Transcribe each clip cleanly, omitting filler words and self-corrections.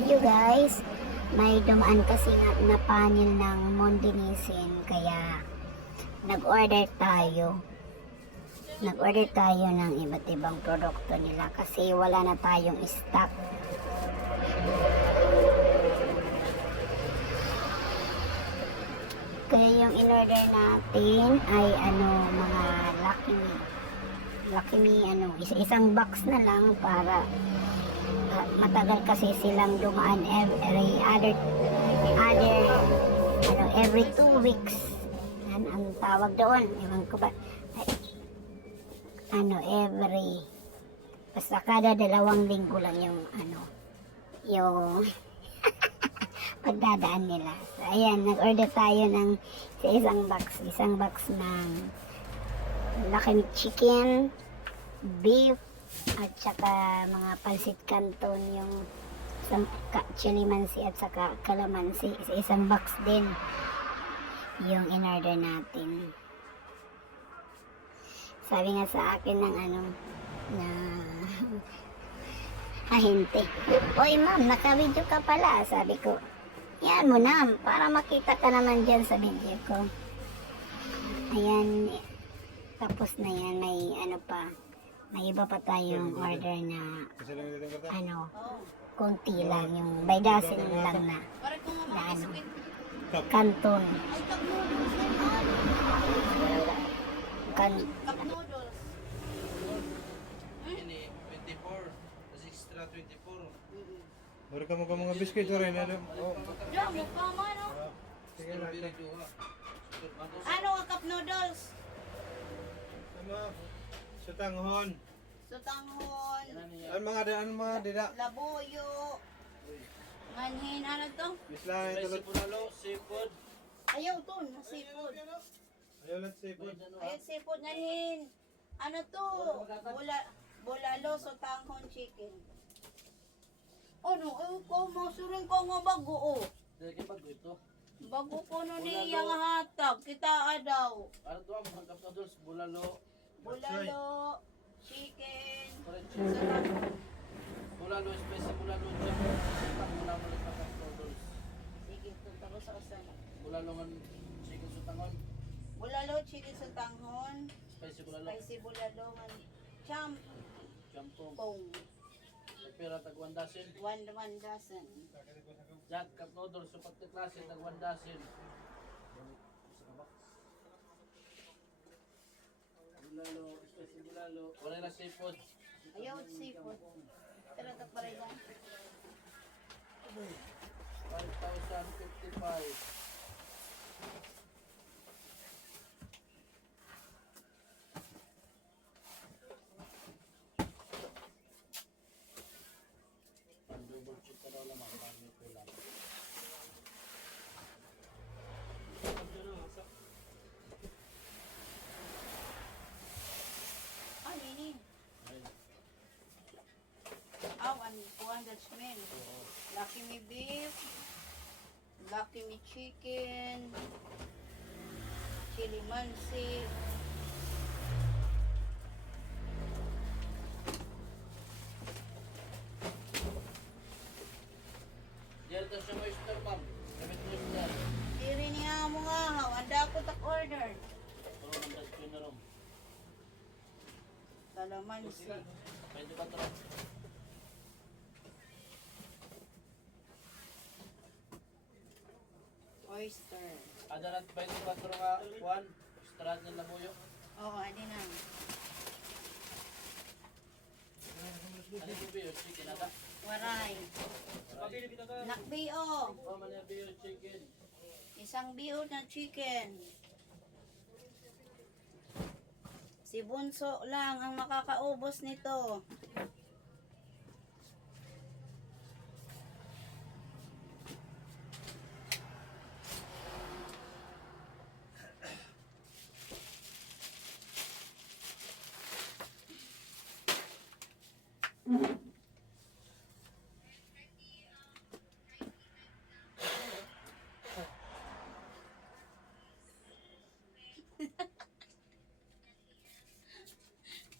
video guys. May dumaan kasi nga na panel ng Mondinisin kaya nag-order tayo. Nag-order tayo ng iba't ibang produkto nila kasi wala na tayong stock. Kaya yung in-order natin ay mga Lucky Me isang box na lang para matagal kasi silang dumaan every 2 weeks. Yan ang tawag doon. Ewan ko ba basta kada 2 linggo lang yung pagdadaan nila. So, ayan, nag-order tayo ng isang box ng Lucky Me chicken, beef, at saka mga pansit canton, yung chili mansi at saka calamansi. Isang box din yung in-order natin. Sabi nga sa akin ng na ahente, "Oy ma'am, naka-video ka pala." Sabi ko, "Yan mo na, para makita ka naman dyan sa video ko." Ayan, tapos na yan, may iba pa tayong order na konti lang, yung by dozen lang na canton. Cup noodles. Ini 24, tas extra 24. Baru kamu mga biskuit rin, alam. Oh. Diyan, mukha mo, ano? Sige lang. Ano ang cup noodles? Sama sa tanghon. Sutanghon, Ang mga dida. labuyo, manhin, ano to? Bislain tulad. Seafood. Ayaw to, na seafood. Ayaw lang seafood. Ayaw seafood, manhin. Ano to? Bulalo, sutanghon, chicken. Ano, ayaw ko, masurin ko nga bago, oh. Dahil bago ito. Bago ko nun niya nga hatag, kita daw. Ano to ang mga cup noodles? Bulalo, chicken, Sutanghon. Bulalo, spicy bulalo dyan. Bulalo ulit na cup noodles. sige, tuntaro sa kasama. Bulalo ng chicken sutanghon. Bulalo, chicken sutanghon, Spicy bulalo. spicy bulalo, man, Champong. champong, Pera tag 1 dozen. one dozen. Jack cup noodles. So pagkaklase tag 1 dozen. Bulalo, spicy bulalo. Wala na seafood. Ayaw seafood. Tara ta pare lang. 5,055. Double check ka daw lamang bago ito lang. Ah, nini. Ayun. Awan, 200 ml. Lucky Me beef, Lucky Me chicken, chili mansi, Diyan ito siya oyster, ma'am. Gamit mo oyster. diri niya mo nga haw, anda ko tak order. Oo, ang dustbin na rin. Calamansi. Pwede ba ito? Oyster. Adarat pwede ba ito nga, Juan? Extra ng labuyo. Oo, adi na. Ano yung biyo? Chicken ata? Waray. Nakbio. Oh, mali yung biyo chicken. Isang bio na chicken. Si Bunso lang ang makakaubos nito.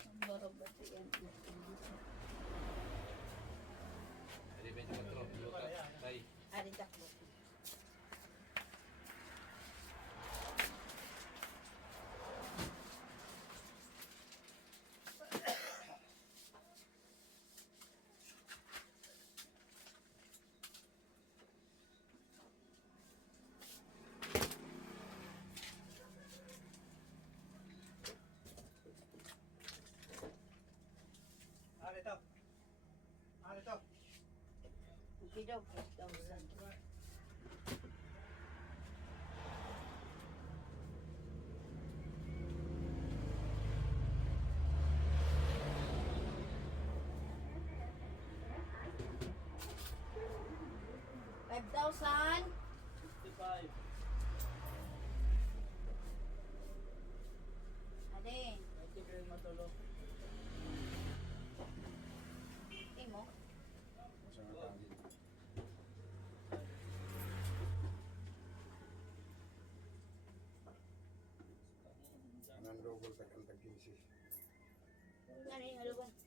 Ang barabati yan. daw 5,000. $5,000. 55. Ade, Ito green matulog. imo. Anong double tag ang tag 15. Ano yung halugan?